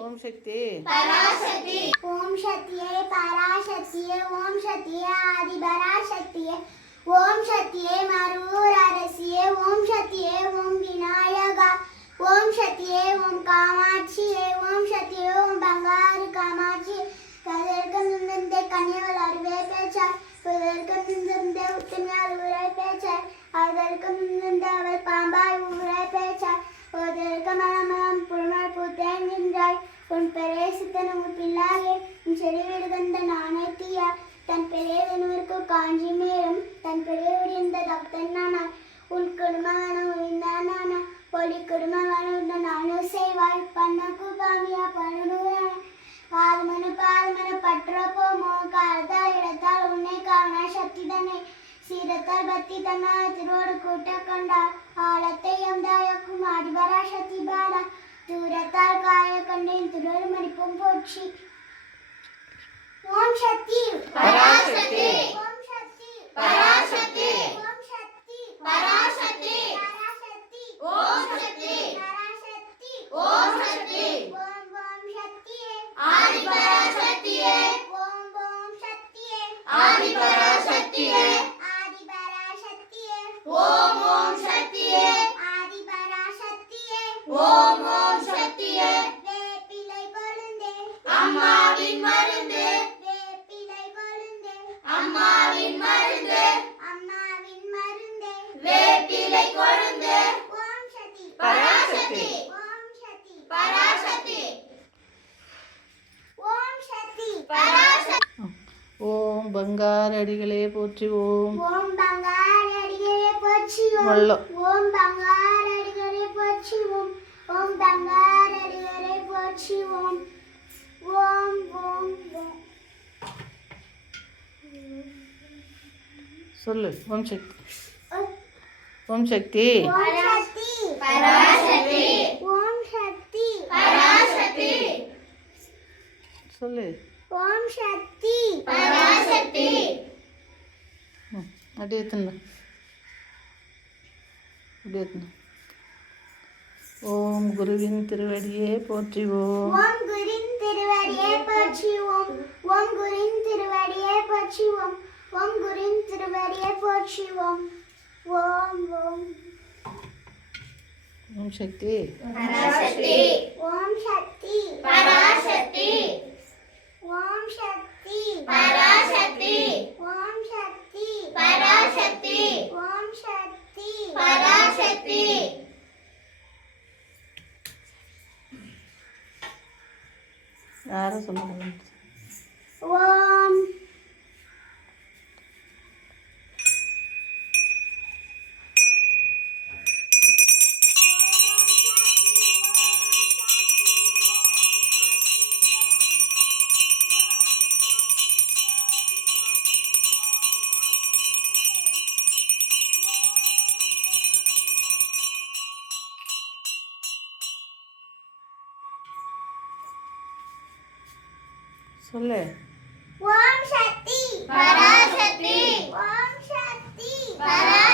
ஓம் சக்தி பராசக்தி ஓம் சக்தியே பராசக்தியே ஓம் சக்தியே ஆதி பராசக்தியே ஓம் சக்தியே மருவூர் அரசியே ஓம் சக்தியே ஓம் விநாயகா ஓம் சக்தியே ஓம் காமாட்சியே ஓம் சக்தியே ஓம் பங்காரு காமாட்சி கதற்கம் நின்றே கன்னியவள் அருவே பேச்சார் புதற்கம் நின்றே உத்தமையால் ஊரை பேச்சார் அதற்கும் நின்றே அவள் பாம்பாய் ஊரை பேச்சார் ஒதற்கு மலமலம் புல்மல் பூத்தேன் நின்றாய் உன் பெரிய சித்தனும் பிள்ளாயே உன் செடி விடுகந்த நாணயத்தியா தன் பெரியவனுக்கு காஞ்சி மேலும் தன் பெரிய விடிந்த பக்தன் நானா உன் குடும்பவனம் உயிர்ந்தானா பொடி குடும்பவனம் நானும் செய்வாய் பண்ணக்கு பாமியா பன்னூரான பாதமனு பற்ற போமோ காலத்தால் இடத்தால் உன்னை காண சக்தி தன்னை சீரத்தால் பக்தி தன்னால் திருவோடு கூட்ட கொண்டார் ஆழத்தை எம்தாயக்கும் ஆதிபராசக்தி பாலா தூரத்தால் காய கண்டேன் திருவோடு மடிப்பும் போற்றி ஓம் சக்தி பராசக்தி ஓம் சக்தி பராசக்தி ஓம் சக்தி பராசக்தி பராசக்தி ஓம் சக்தி பராசக்தி ஓம் சக்தி ஓம் ஓம் சக்தியே ஆதி பராசக்தியே ஓம் ஓம் சக்தியே ஆதி பராசக்தியே ஆதி பராசக்தியே ஓம் ஓம் சக்தியே ஆதி பராசக்தியே ஓம் ஓம் சக்தியே வேப்பிலை கொழுந்தே அம்மாவின் மருந்து வேப்பிலை கொழுந்தே அம்மாவின் மருந்து அம்மாவின் மருந்தே வேப்பிலை கொழுந்து ஓம் சக்தி பராசக்தி ஓம் சக்தி பராசக்தி ஓம் சக்தி பராசக்தி ஓம் பங்காரடிகளே போற்றி ஓம் ஓம் பங்காரடிகளே போற்றி வள்ளம். ஓம் பங்காரடிகளே போற்றி ஓம் ஓம் பங்காரடிகளே போற்றி ஓம் ஓம் ஓம் ஓம் சொல்லு ஓம் சக்தி ஓம் சக்தி ஓம் சக்தி பராசக்தி ஓம் சக்தி பராசக்தி சொல்லு ஓம் சக்தி பராசக்தி அடி எத்தனை அடி எத்தனை ஓம் குருவின் திருவடியே போற்றி ஓம் ஓம் குருவின் திருவடியே போற்றி ஓம் ஓம் குருவின் திருவடியே போற்றி ஓம் ஓம் குருவின் திருவடியே போற்றி ஓம் ஓம் ஓம் ஓம் சக்தி பராசக்தி ஓம் சக்தி பராசக்தி ஓம் சக்தி பராசக்தி ஓம் சக்தி பராசக்தி ஓம் சக்தி பராசக்தி யாரும் சொல்லுங்க ஓம் சொல்லு ஓம் சக்தி பராசக்தி ஓம் சக்தி பராசக்தி